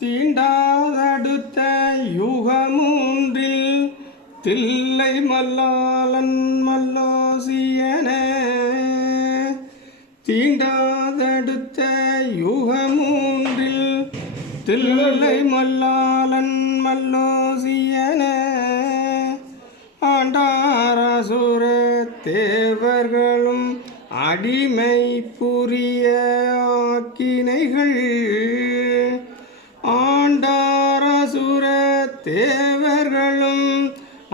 தீண்டாதடுத்த யுகமூன்றில் தில்லை மல்லாளன் மல்லோசியன. தீண்டாதடுத்த யுகமூன்றில் தில்லை மல்லாளன் மல்லோசியனே. ஆண்டாரசுர தேவர்களும் அடிமை புரிய ஆக்கினைகள் தேவர்களும்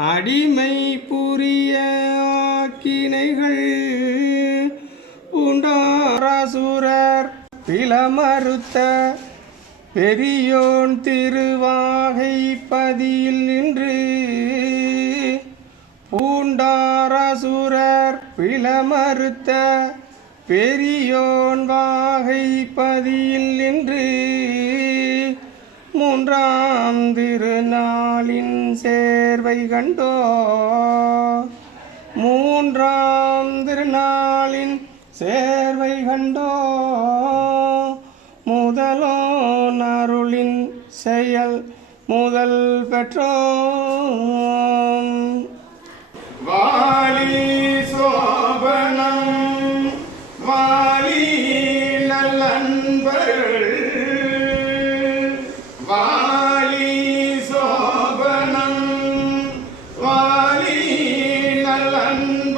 அடிமை புரிய ஆக்கினைகள் உண்டாராசுரர் பிளமறுத்த பெரியோன் திருவாகை பதியில் நின்று பூண்டாரசுரர் பிளமறுத்த பெரியோன் வாகை பதியில் நின்று மூன்றாம் திருநாளின் சேர்வை கண்டோ. மூன்றாம் திருநாளின் சேர்வை கண்டோ. முதலோ அருளின் செயல் முதல் பெற்றோ Maranatha.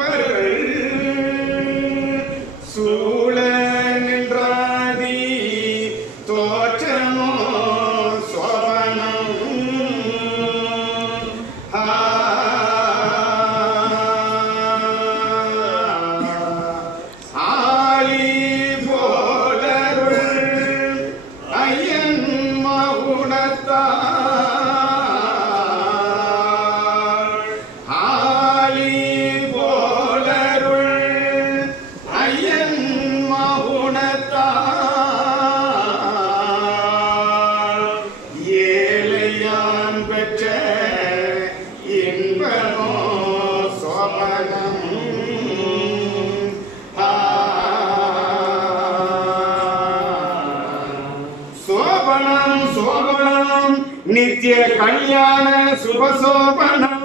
నిత్య కళ్యాణ శుభశోభనం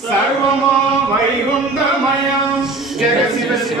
సర్వమో వైగుండమయం జగ శివ శివ